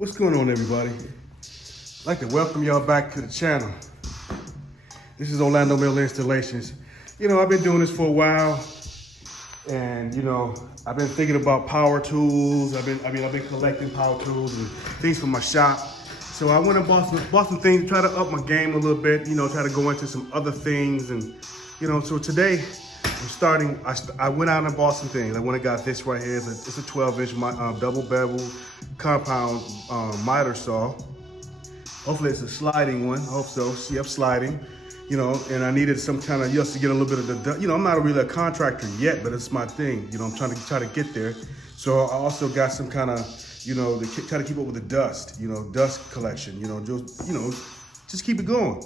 What's going on, everybody? I'd like to welcome y'all back to the channel. This is Orlando Miller Installations. You know, I've been doing this for a while, and you know, I've been thinking about power tools. I've been collecting power tools and things for my shop. So I went and bought some things to try to up my game a little bit. You know, try to go into some other things, and you know, so today I'm starting. I went out and bought some things. I went and got this right here. It's a 12-inch double bevel compound miter saw. Hopefully it's a sliding one. I hope so. See, I'm sliding. You know, and I needed some kind of, just to get a little bit of the, you know, I'm not really a contractor yet, but it's my thing. You know, I'm trying to get there. So I also got some kind of, you know, try to keep up with the dust, you know, dust collection, you know, just keep it going,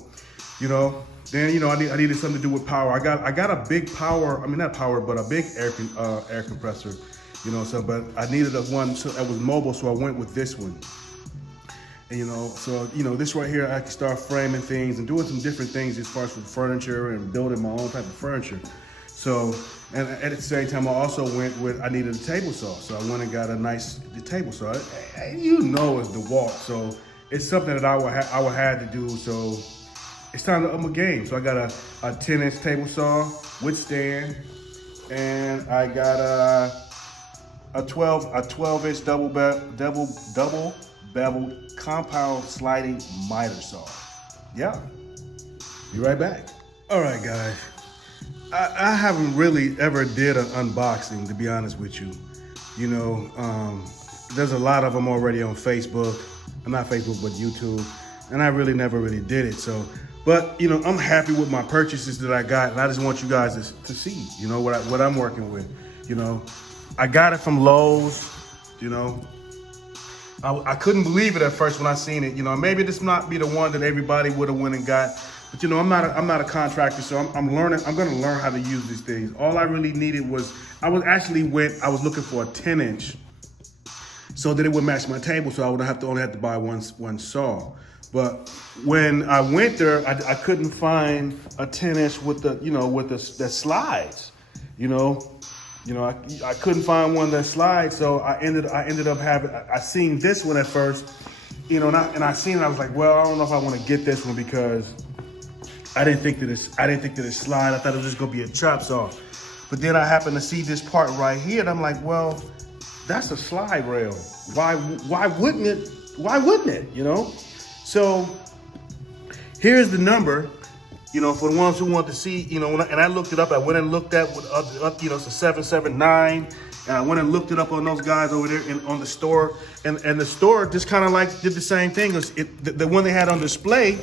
you know. Then, you know, I needed something to do with power. I got a big power, I mean, not power, but a big air compressor, you know, so, but I needed a one that was mobile, so I went with this one. And, you know, so, you know, this right here, I can start framing things and doing some different things as far as with furniture and building my own type of furniture. So, and at the same time, I also went with, I needed a table saw. So I went and got a nice table saw. You know it's DeWalt, so it's something that I would have to do. So it's time to up my game. So I got a 10-inch table saw with stand, and I got a 12-inch double bevel compound sliding miter saw. Yeah, be right back. All right, guys. I haven't really ever did an unboxing, to be honest with you. You know, there's a lot of them already on Facebook. Not Facebook, but YouTube. And I really never really did it. So, but you know, I'm happy with my purchases that I got, and I just want you guys to see, you know, what I'm working with. You know, I got it from Lowe's. You know, I couldn't believe it at first when I seen it. You know, maybe this not be the one that everybody would have went and got. But you know, I'm not a contractor, so I'm learning. I'm gonna learn how to use these things. All I really needed was, I was looking for a 10-inch, so that it would match my table, so I would only have to buy one saw. But when I went there, I couldn't find a 10-inch with the slides. You know, I couldn't find one that slides, so I ended up I seen this one at first, you know, and I seen it. I was like, well, I don't know if I want to get this one because I didn't think that it slide. I thought it was just gonna be a chop saw. But then I happened to see this part right here, and I'm like, well, that's a slide rail. Why wouldn't it? Why wouldn't it? You know? So here's the number. You know, for the ones who want to see, you know, and I looked it up. I went and looked at what, you know, it's a 779, and I went and looked it up on those guys over there on the store, and the store just kind of like did the same thing. The one they had on display.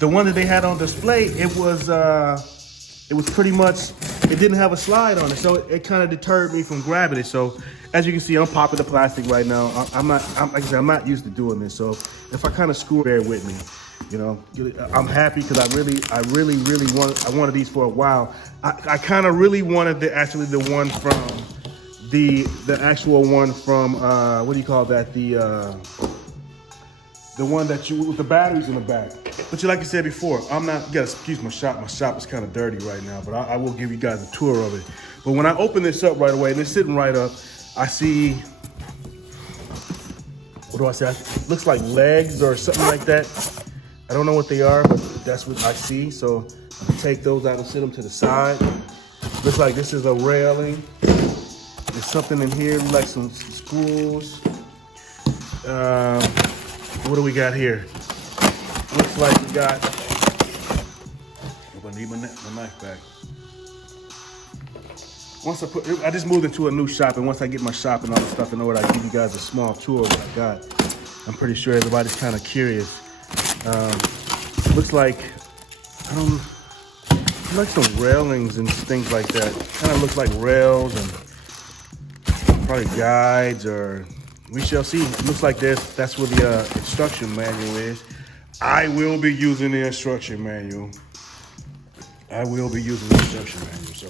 The one that they had on display, it was pretty much, it didn't have a slide on it, so it kind of deterred me from grabbing it. So as you can see, I'm popping the plastic right now. Like I said, I'm not used to doing this, so if I kind of screw, bear with me. You know, I'm happy because I really wanted these for a while. I kind of really wanted the one from the actual one from what do you call that, the one that with the batteries in the back. But like I said before, I'm not, you gotta excuse my shop. My shop is kind of dirty right now, but I will give you guys a tour of it. But when I open this up right away, and it's sitting right up, I see, what do I say? It looks like legs or something like that. I don't know what they are, but that's what I see. So I can take those out and sit them to the side. Looks like this is a railing. There's something in here, like some spools. What do we got here? Looks like we got, I need my knife back. I just moved into a new shop, and once I get my shop and all the stuff in order, I give you guys a small tour of what I got. I'm pretty sure everybody's kind of curious. Looks like, like some railings and things like that. Kind of looks like rails and probably guides, or we shall see. It looks like that's where the instruction manual is. I will be using the instruction manual. So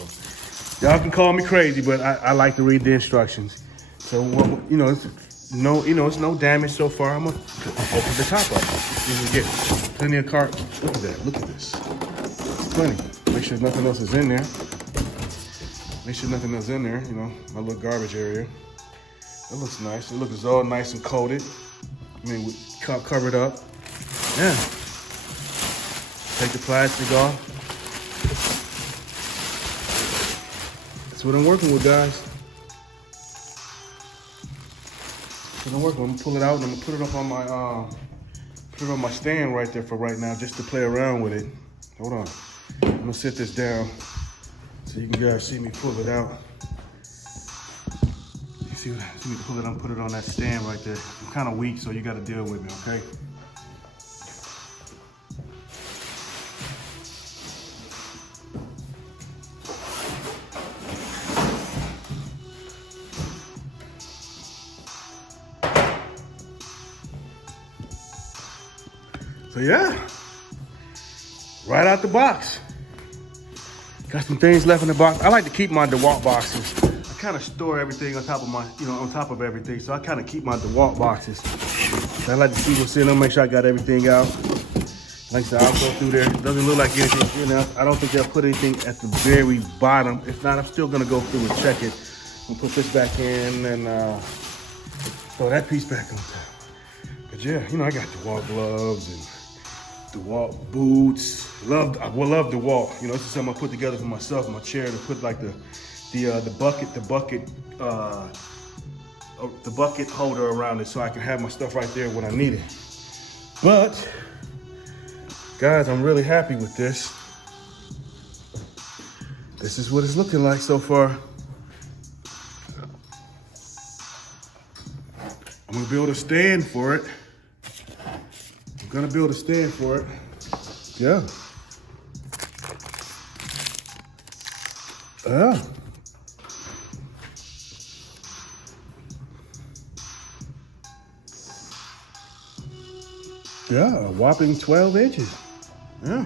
y'all can call me crazy, but I like to read the instructions. So you know, it's no damage so far. I'm gonna open the top up. You can get plenty of cart. Look at that. Look at this. It's plenty. Make sure nothing else is in there. You know, my little garbage area. It looks nice. It looks all nice and coated. I mean, covered up. Yeah. Take the plastic off. That's what I'm working with, guys. That's what I'm working with. I'm gonna pull it out and I'm gonna put it on my stand right there for right now, just to play around with it. Hold on. I'm gonna set this down so you can guys see me pull it out. You see me pull it on, put it on that stand right there. I'm kind of weak, so you gotta deal with me, okay? So yeah, right out the box. Got some things left in the box. I like to keep my DeWalt boxes. I kind of store everything on top of on top of everything. So I kind of keep my DeWalt boxes. So I like to see what's in them, make sure I got everything out. Like I said, I'll go through there. It doesn't look like anything in there. I don't think they'll put anything at the very bottom. If not, I'm still gonna go through and check it. I'm gonna put this back in and throw that piece back on top. But yeah, I got DeWalt gloves and DeWalt boots. Love DeWalt. This is something I put together for myself, my chair, to put like the bucket holder around it so I can have my stuff right there when I need it. But guys, I'm really happy with this. This is what it's looking like so far. I'm gonna build a stand for it. Yeah. Yeah. Yeah, a whopping 12 inches. Yeah.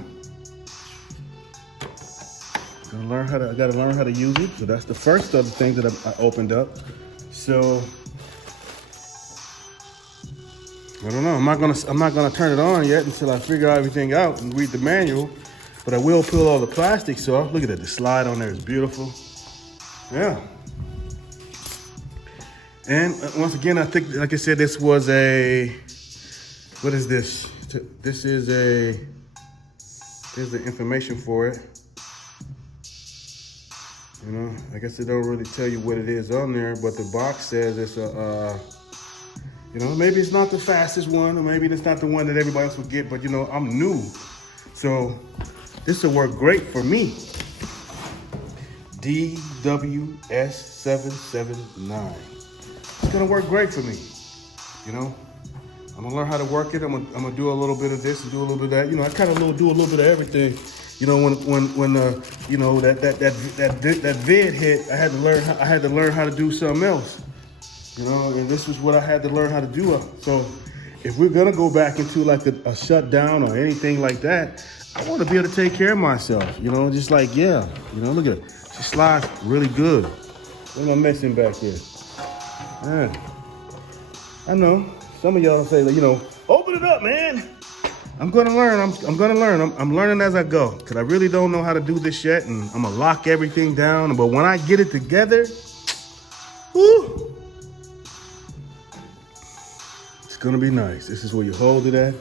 I gotta learn how to use it. So that's the first of the things that I opened up. So I don't know. I'm not gonna turn it on yet until I figure everything out and read the manual. But I will peel all the plastics off. Look at that. The slide on there is beautiful. Yeah. And once again, I think, like I said, this was a. What is this? This is a. There's the information for it. I guess they don't really tell you what it is on there, but the box says it's a. Maybe it's not the fastest one, or maybe it's not the one that everybody else will get, but I'm new. So this will work great for me. DWS779. It's gonna work great for me. I'm gonna learn how to work it. I'm gonna do a little bit of this and do a little bit of that. I kind of do a little bit of everything. When that vid hit, I had to learn how to do something else. And this was what I had to learn how to do. So if we're gonna go back into like a shutdown or anything like that, I want to be able to take care of myself. Just like, yeah. Look at it. She slides really good. What am I missing back here? Man, I know some of y'all say, open it up, man. I'm gonna learn. I'm gonna learn. I'm learning as I go, because I really don't know how to do this yet, and I'm gonna lock everything down. But when I get it together, whoo, it's gonna be nice. This is where you hold it at.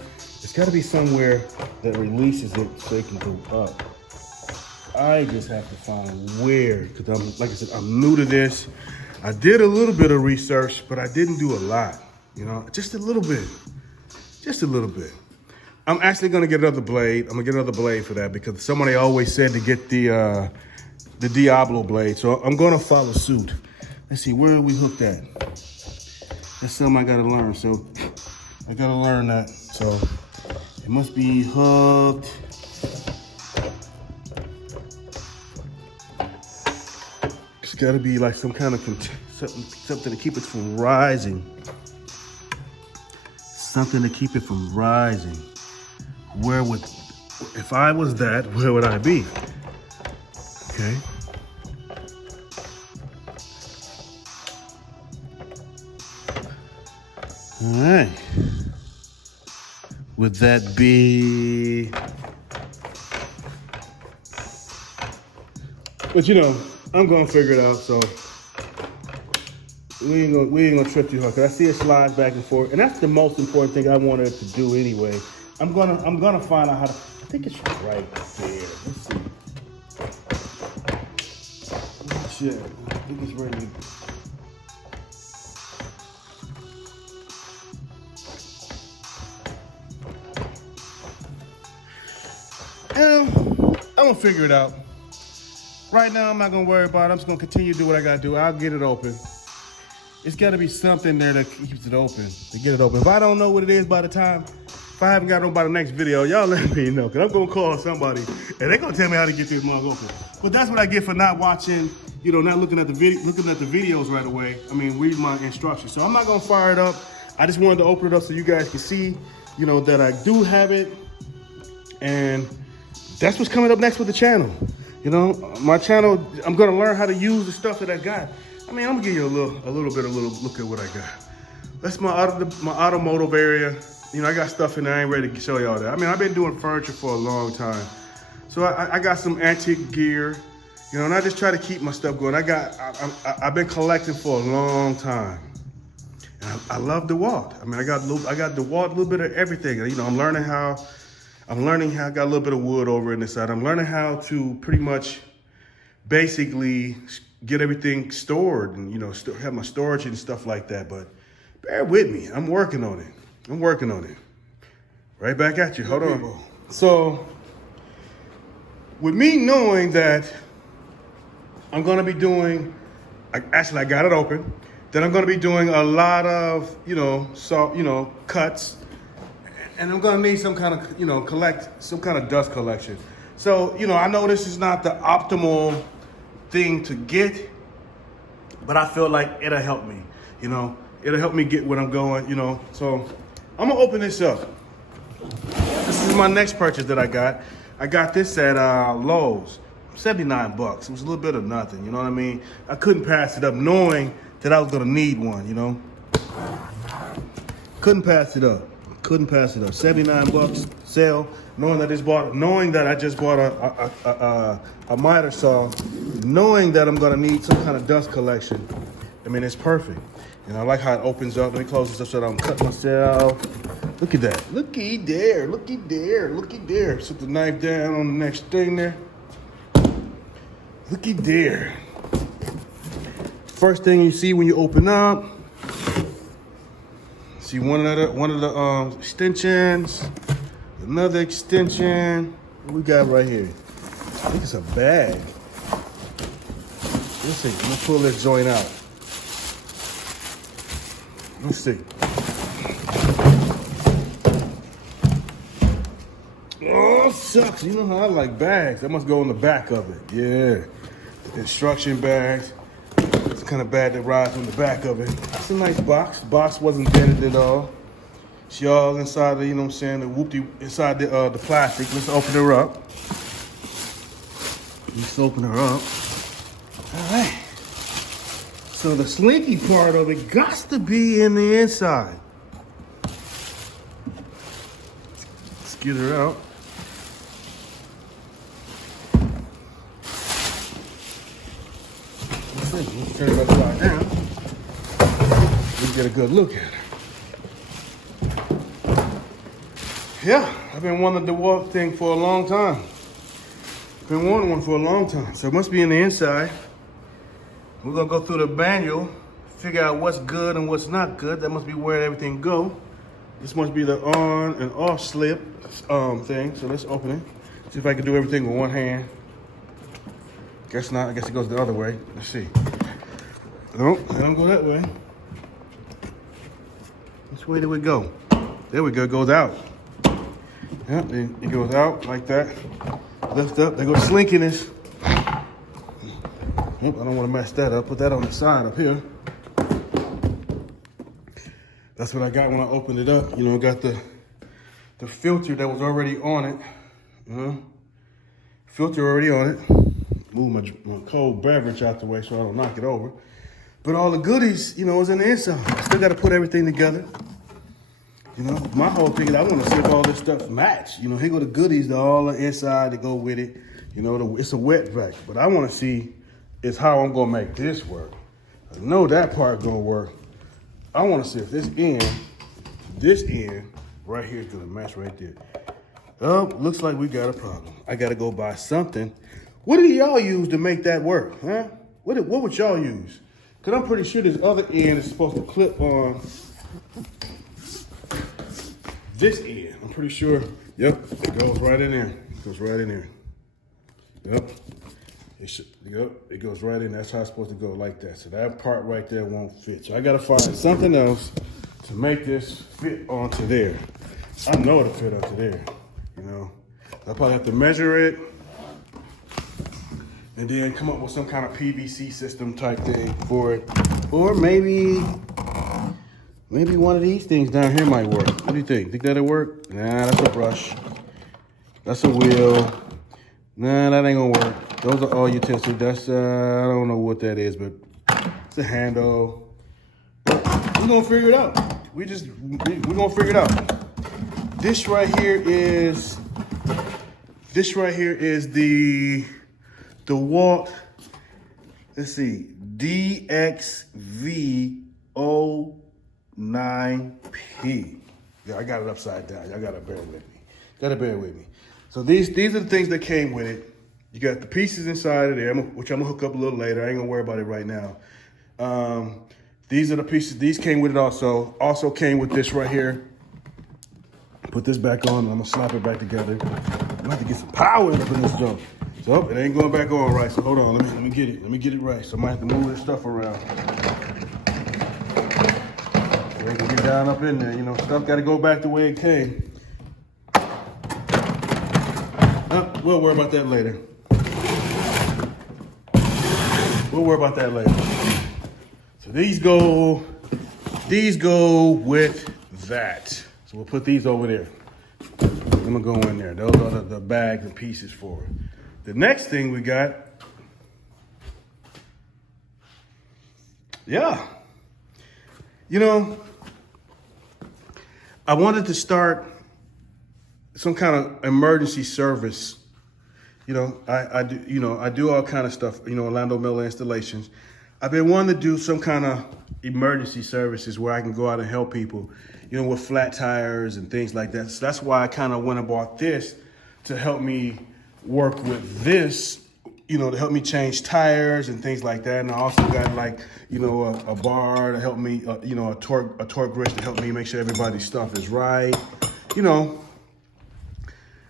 It's gotta be somewhere that releases it so it can go up. I just have to find where, because like I said, I'm new to this. I did a little bit of research, but I didn't do a lot. Just a little bit. I'm actually gonna get another blade. I'm gonna get another blade for that, because somebody always said to get the Diablo blade. So I'm gonna follow suit. Let's see, where are we hooked at? That's something I gotta learn. So I gotta learn that. So it must be hooked. It's gotta be like some kind of something to keep it from rising. Something to keep it from rising. If I was that, where would I be? Okay. All right. Would that be? But I'm gonna figure it out. So we ain't gonna trip too hard because I see it slides back and forth, and that's the most important thing I wanted it to do anyway. I'm gonna find out how to. I think it's right there. Let's see. Shit, I think it's ready. I'm gonna figure it out. Right now, I'm not gonna worry about it. I'm just gonna continue to do what I gotta do. I'll get it open. It's gotta be something there that keeps it open, to get it open. If I don't know what it is by the time, if I haven't got it by the next video, y'all let me know, because I'm gonna call somebody and they're gonna tell me how to get this mug open. But that's what I get for not watching, you know, not looking at the videos right away. I mean, read my instructions. So I'm not gonna fire it up. I just wanted to open it up so you guys can see, you know, that I do have it. And that's what's coming up next with the channel. You know, my channel, I'm gonna learn how to use the stuff that I got. I mean, I'm gonna give you a little look at what I got. That's my automotive area. You know, I got stuff in there, I ain't ready to show y'all that. I mean, I've been doing furniture for a long time. So I got some antique gear, you know, and I just try to keep my stuff going. I've been collecting for a long time. And I love DeWalt. I mean, I got DeWalt, a little bit of everything. You know, I'm learning how I got a little bit of wood over in this side. I'm learning how to pretty much basically get everything stored and, you know, have my storage and stuff like that. But bear with me, I'm working on it. Right back at you, hold on. So, with me knowing that I'm gonna be doing, actually I got it open, then I'm gonna be doing a lot of, cuts, and I'm gonna need some kind of, collect some kind of dust collection. So, I know this is not the optimal thing to get, but I feel like it'll help me, it'll help me get where I'm going, So I'm gonna open this up. This is my next purchase that I got. I got this at Lowe's, 79 bucks. It was a little bit of nothing, you know what I mean? I couldn't pass it up knowing that I was gonna need one, Couldn't pass it up. 79 bucks sale, knowing that I just bought a miter saw, knowing that I'm gonna need some kind of dust collection. I mean, it's perfect. And I like how it opens up. Let me close this up so I don't cut myself. Look at that. Looky there. Set the knife down on the next thing there. Looky there. First thing you see when you open up, see one of the extensions, another extension. What we got right here? I think it's a bag. Let's see. Let me pull this joint out. Let's see. Oh, sucks. You know how I like bags. That must go in the back of it. Yeah. Instruction bags. It's kind of bad that rides on the back of it. It's a nice box. Box wasn't dented at all. She all inside the, inside the plastic. Let's open her up. All right. So the slinky part of it got to be in the inside. Let's get her out. Let's turn it upside down. Let's get a good look at her. Yeah, I've been wanting the DeWalt thing for a long time. Been wanting one for a long time. So it must be in the inside. We're gonna go through the manual, figure out what's good and what's not good. That must be where everything go. This must be the on and off slip thing. So let's open it. See if I can do everything with one hand. Guess not. I guess it goes the other way. Let's see. No, I don't go that way. Which way do we go? There we go. It goes out. Yeah, it goes out like that. Lift up. There goes slinkiness. Yep, I don't want to mess that up. Put that on the side up here. That's what I got when I opened it up. I got the filter that was already on it. Filter already on it. Move my cold beverage out the way so I don't knock it over. But all the goodies, is in the inside. I still got to put everything together. My whole thing is I want to see if all this stuff match. Here go the goodies, all the inside to go with it. It's a wet vac. But I want to see is how I'm going to make this work. I know that part gonna work. I wanna see if this end right here is gonna match right there. Oh, looks like we got a problem. I gotta go buy something. What do y'all use to make that work, huh? What would y'all use? Cause I'm pretty sure this other end is supposed to clip on this end. I'm pretty sure, yep, it goes right in there. It goes right in there. Yep. It goes right in. That's how it's supposed to go, like that. So that part right there won't fit. So I gotta find something else to make this fit onto there. I know it'll fit onto there, you know. I'll probably have to measure it and then come up with some kind of PVC system type thing for it. Or maybe one of these things down here might work. What do you think? Think that'll work? Nah, that's a brush. That's a wheel. Nah, that ain't gonna work. Those are all utensils. That's, I don't know what that is, but it's a handle. We're gonna figure it out. We're gonna figure it out. This right here is the DeWalt, let's see, DXV09P. Yeah, I got it upside down. Y'all gotta bear with me. So these are the things that came with it. You got the pieces inside of there, which I'm gonna hook up a little later. I ain't gonna worry about it right now. These are the pieces. These came with it also. Also came with this right here. Put this back on, and I'm gonna slap it back together. I'm gonna have to get some power up in this junk. So it ain't going back on right. So hold on, let me get it. Let me get it right. So I might have to move this stuff around. So it can get down up in there. You know, stuff got to go back the way it came. We'll worry about that later. So these go with that. So we'll put these over there. I'm gonna go in there. Those are the bags and pieces for it. The next thing we got, yeah. You know, I wanted to start some kind of emergency service. You know, I do all kind of stuff, you know, Orlando Miller installations. I've been wanting to do some kind of emergency services where I can go out and help people, you know, with flat tires and things like that. So that's why I kind of went and bought this to help me work with this, you know, to help me change tires and things like that. And I also got like, you know, a bar to help me, you know, a torque wrench to help me make sure everybody's stuff is right, you know.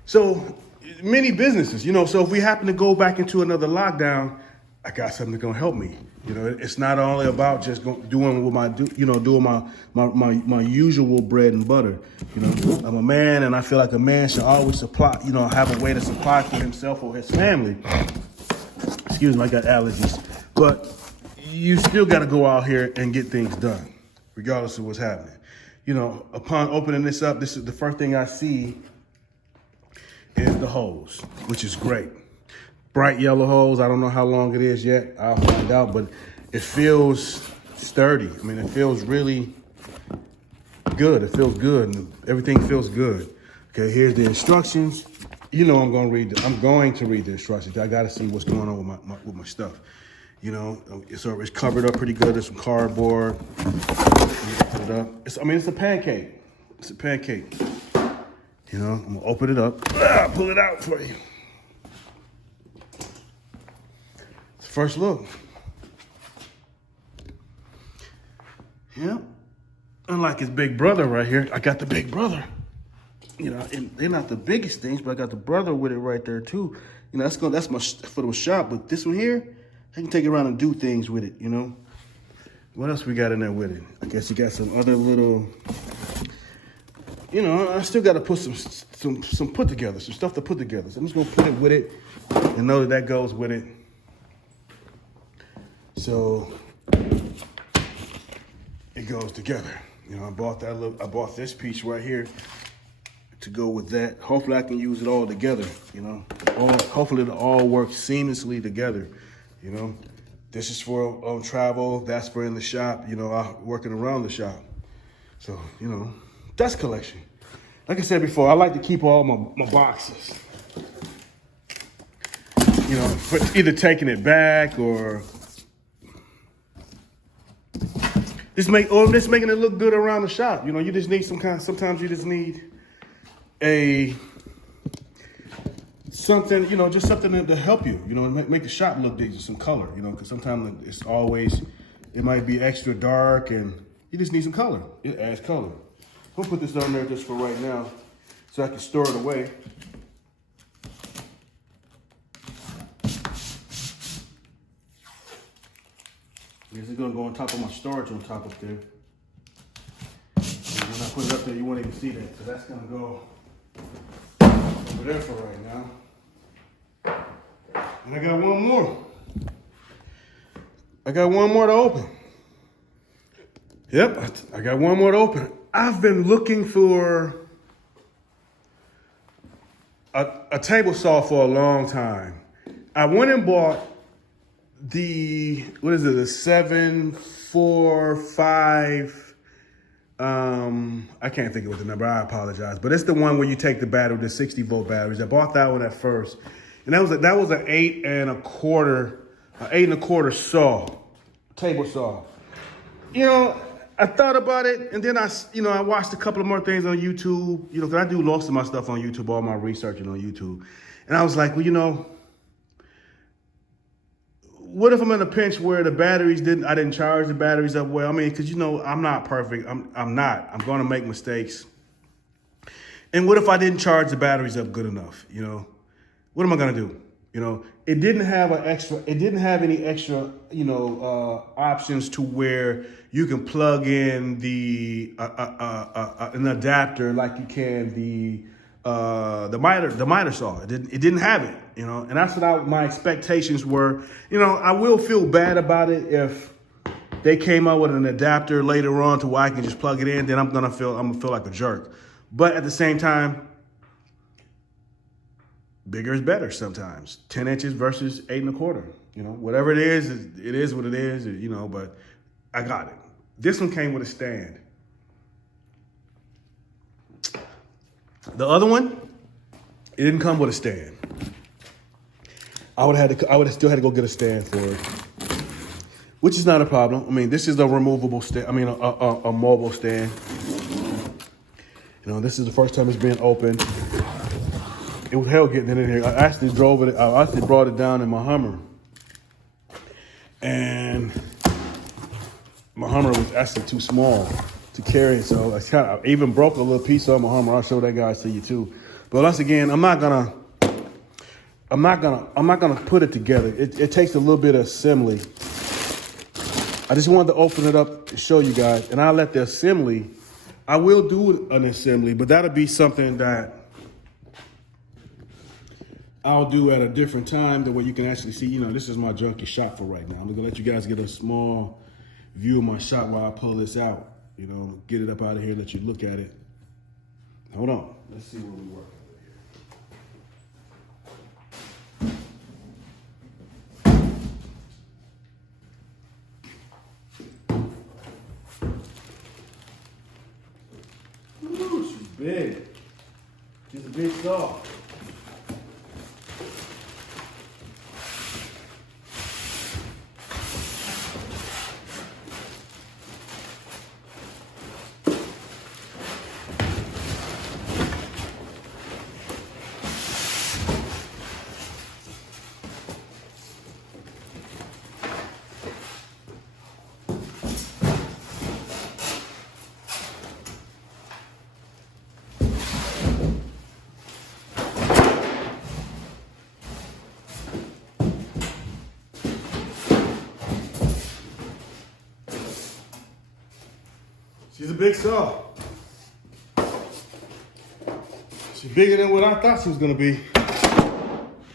So many businesses, you know, so if we happen to go back into another lockdown, I got something that's gonna help me. You know, it's not only about just doing what doing my usual bread and butter. You know, I'm a man, and I feel like a man should always supply, you know, have a way to supply for himself or his family. Excuse me, I got allergies. But you still got to go out here and get things done, regardless of what's happening. You know, upon opening this up, this is the first thing I see is the hose, which is great. Bright yellow hose. I don't know how long it is yet. I'll find out, but it feels sturdy. I mean, it feels really good. It feels good, and everything feels good. Okay, here's the instructions. You know, I'm going to read the instructions. I got to see what's going on with my stuff. You know, so it's covered up pretty good. There's some cardboard. Put it up. It's a pancake. It's a pancake. You know, I'm gonna open it up. Pull it out for you. It's the first look. Yeah. Unlike his big brother right here, I got the big brother. You know, and they're not the biggest things, but I got the brother with it right there too. You know, that's my for the shop. But this one here, I can take it around and do things with it. You know. What else we got in there with it? I guess you got some other little. You know, I still got to put some put together, some stuff to put together. So I'm just gonna put it with it and know that goes with it. So it goes together. You know, I bought this piece right here to go with that. Hopefully I can use it all together. You know, hopefully it'll all work seamlessly together. You know, this is for on travel. That's for in the shop. You know, working around the shop. So you know. Dust collection. Like I said before, I like to keep all my boxes. You know, for either taking it back or just making it look good around the shop. You know, you just need sometimes you just need something, you know, just something to help you, you know, make the shop look decent, some color, you know, because sometimes it might be extra dark and you just need some color. It adds color. I'm gonna put this on there just for right now so I can store it away. This is gonna go on top of my storage on top up there. And when I put it up there, you won't even see that. So that's gonna go over there for right now. And I got one more. I got one more to open. Yep, I got one more to open. I've been looking for a table saw for a long time. I went and bought the 745, I can't think of the number, I apologize, but it's the one where you take the battery, the 60 volt batteries. I bought that one at first, and that was an 8 1/4 saw, table saw. You know, I thought about it, and then I watched a couple of more things on YouTube, you know, because I do most of my stuff on YouTube, all my researching on YouTube, and I was like, well, you know, what if I'm in a pinch where the batteries I didn't charge the batteries up well? I mean, because, you know, I'm not perfect. I'm going to make mistakes. And what if I didn't charge the batteries up good enough? You know, what am I going to do? You know, it didn't have any extra, you know, options to where you can plug in an adapter like you can the miter saw. It didn't have it, you know, and that's what my expectations were. You know, I will feel bad about it if they came out with an adapter later on to where I can just plug it in. Then I'm gonna feel like a jerk. But at the same time, bigger is better sometimes. 10 inches versus 8 1/4. You know, whatever it is what it is. You know, but I got it. This one came with a stand. The other one, it didn't come with a stand. I would have still had to go get a stand for it, which is not a problem. I mean, this is a removable stand. I mean, a mobile stand. You know, this is the first time it's been opened. It was hell getting it in here. I actually brought it down in my Hummer, and my Hummer was actually too small to carry, so I even broke a little piece of my Hummer. I'll show that guys to you too. But once again, I'm not gonna put it together. It takes a little bit of assembly. I just wanted to open it up to show you guys, and I'll let the assembly. I will do an assembly, but that'll be something that I'll do at a different time, the way you can actually see. You know, this is my junky shop for right now. I'm gonna let you guys get a small view of my shop while I pull this out. You know, get it up out of here, let you look at it. Hold on. Let's see what we work with here. Ooh, she's big. She's a big saw. She's a big saw. She's bigger than what I thought she was gonna be.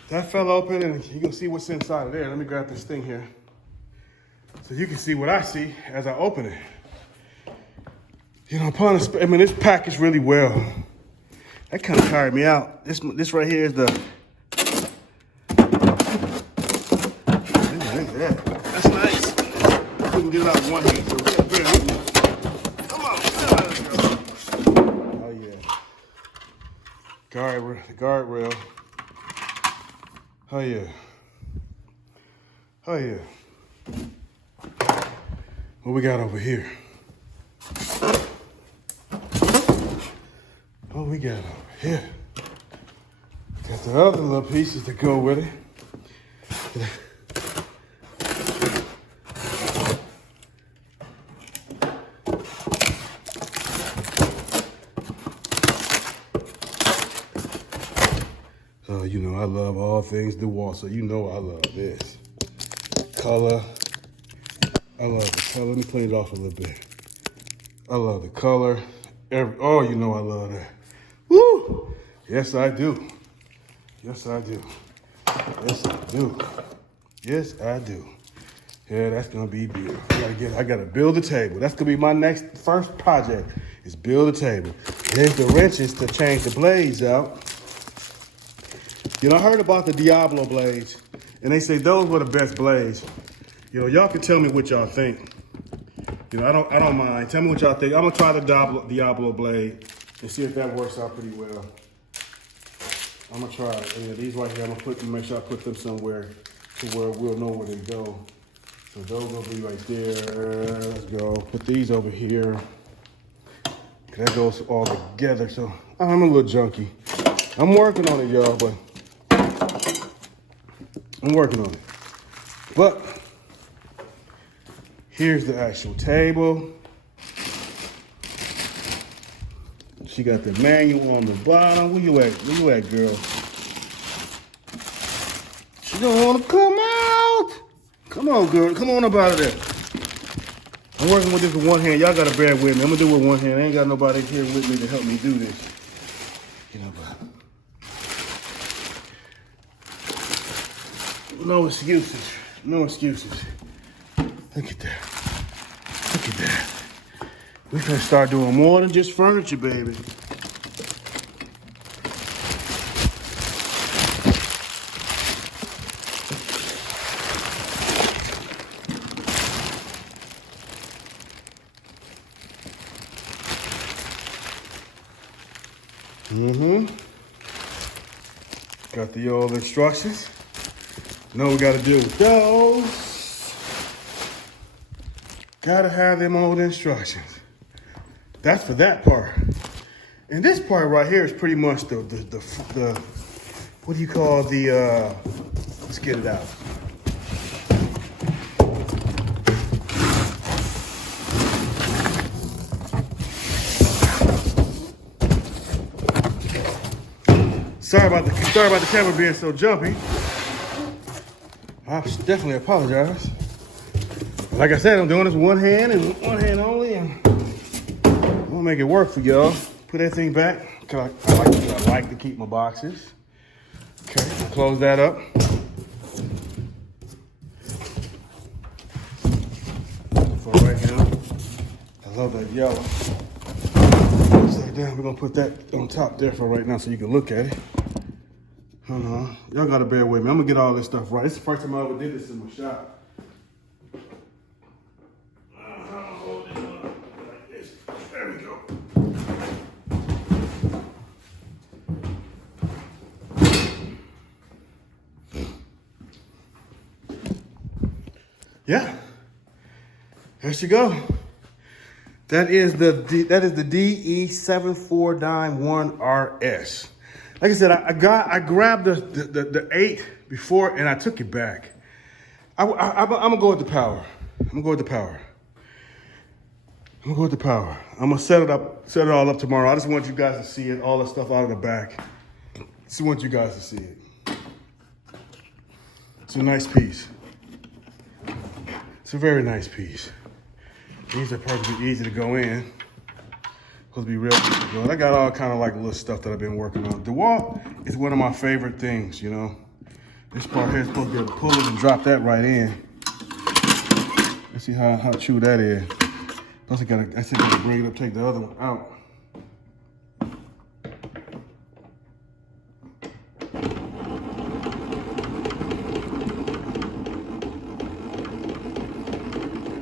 That fell open and you can see what's inside of there. Let me grab this thing here so you can see what I see as I open it. You know, it's packaged really well. That kind of tired me out. This right here is the. Look at that. That's nice. I couldn't get it out with one hand, so bear with me. Come on, oh yeah. Guardrail. Oh yeah. Oh yeah. What we got over here? we got over here? Got the other little pieces to go with it. So, you know, I love all things DeWalt, so you know I love this. Color. I love the color. Let me clean it off a little bit. I love the color. Oh, you know I love that. Woo! Yes, I do. Yes, I do. Yes, I do. Yes, I do. Yeah, that's gonna be beautiful. I gotta build a table. That's gonna be my first project, is build a table. There's the wrenches to change the blades out. You know, I heard about the Diablo blades, and they say those were the best blades. You know, y'all can tell me what y'all think. You know, I don't mind. Tell me what y'all think. I'm gonna try the Diablo blade and see if that works out pretty well. I'm gonna try it. Yeah, these right here, I'm gonna make sure I put them somewhere to where we'll know where they go. So those will be right there. Let's go. Put these over here. That goes all together. So I'm a little junky. I'm working on it, y'all, but I'm working on it. But here's the actual table. She got the manual on the bottom. Where you at? Where you at, girl? She don't want to come out. Come on, girl. Come on up out of there. I'm working with this with one hand. Y'all got to bear with me. I'm going to do it with one hand. I ain't got nobody here with me to help me do this. You know, but no excuses. No excuses. Look at that. Look at that. We're gonna start doing more than just furniture, baby. Got the old instructions. Know what we gotta do with those. Gotta have them old instructions. That's for that part. And this part right here is pretty much the what do you call the, let's get it out. Sorry about the camera being so jumpy. I definitely apologize. Like I said, I'm doing this with one hand and one hand only, and I'm gonna make it work for y'all. Put that thing back, cause I like to keep my boxes. Okay, close that up. For right now, I love that yellow. Upside down, we're gonna put that on top there for right now so you can look at it. Y'all gotta bear with me. I'm gonna get all this stuff right. It's the first time I ever did this in my shop. Hold it up like this. There we go. Yeah, there she go. That is the DE7491RS. Like I said, I grabbed the 8 before and I took it back. I'm gonna go with the power. I'm gonna set it all up tomorrow. I just want you guys to see it, all the stuff out of the back. Just want you guys to see it. It's a nice piece. It's a very nice piece. These are perfectly easy to go in. Supposed to be real easy to go in. I got all kind of like little stuff that I've been working on. DeWalt is one of my favorite things, you know. This part here is supposed to be able to pull it and drop that right in. Let's see how true that is. Plus I gotta bring it up, take the other one out.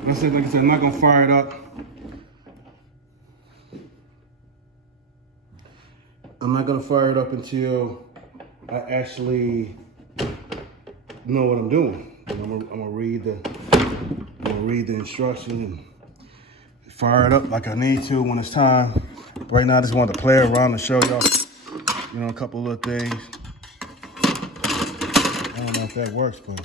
Like I said, I'm not gonna fire it up. I'm not gonna fire it up until I actually know what I'm doing. I'm gonna read the instructions and fire it up like I need to when it's time. Right now, I just wanted to play around and show y'all, you know, a couple little things. I don't know if that works, but.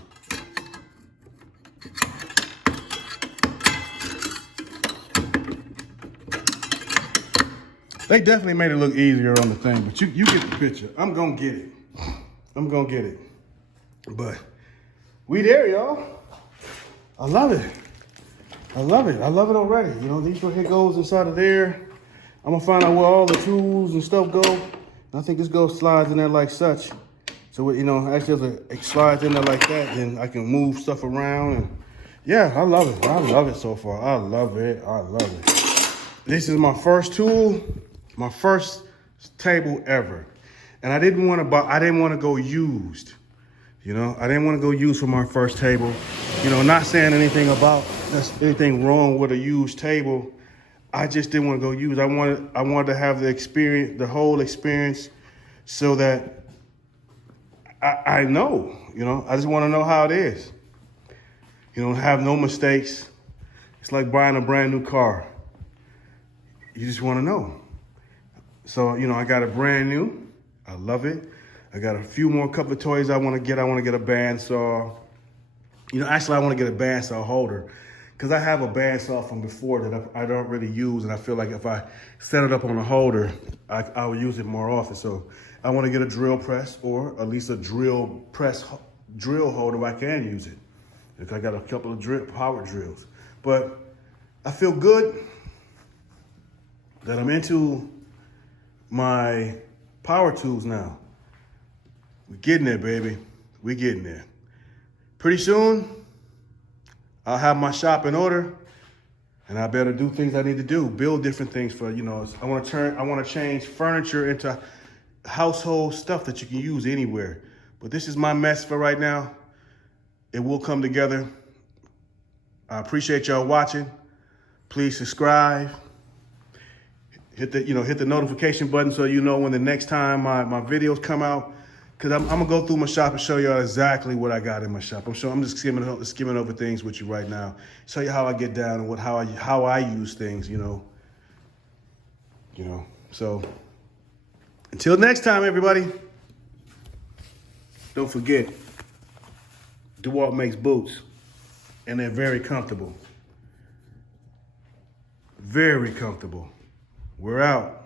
They definitely made it look easier on the thing, but you get the picture. I'm gonna get it. I'm gonna get it. But we there, y'all. I love it. I love it. I love it already. You know, these here goes inside of there. I'm gonna find out where all the tools and stuff go. And I think this slides in there like such. So, you know, actually it slides in there like that, then I can move stuff around. And yeah, I love it. I love it so far. I love it. I love it. This is my first tool. My first table ever. And I didn't want to go used. You know, I didn't want to go used for my first table. You know, not saying anything about there's anything wrong with a used table. I just didn't want to go used. I wanted to have the experience, the whole experience, so that I know, you know, I just want to know how it is. You know, have no mistakes. It's like buying a brand new car. You just want to know. So, you know, I got it brand new. I love it. I got a few more couple of toys I want to get. I want to get a bandsaw. You know, actually, I want to get a bandsaw holder because I have a bandsaw from before that I don't really use. And I feel like if I set it up on a holder, I will use it more often. So I want to get a drill press or at least a drill holder where I can use it. Because I got a couple of power drills. But I feel good that I'm into my power tools now. We're getting there, baby. We're getting there. Pretty soon, I'll have my shop in order, and I better do things I need to do, build different things for, you know, I want to change furniture into household stuff that you can use anywhere. But this is my mess for right now. It will come together. I appreciate y'all watching. Please subscribe. Hit the notification button so you know when the next time my videos come out. Cause I'm gonna go through my shop and show y'all exactly what I got in my shop. I'm just skimming over things with you right now. Show you how I get down and how I use things, you know. So until next time, everybody. Don't forget, DeWalt makes boots, and they're very comfortable. Very comfortable. We're out.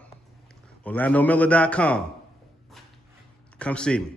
OrlandoMiller.com. Come see me.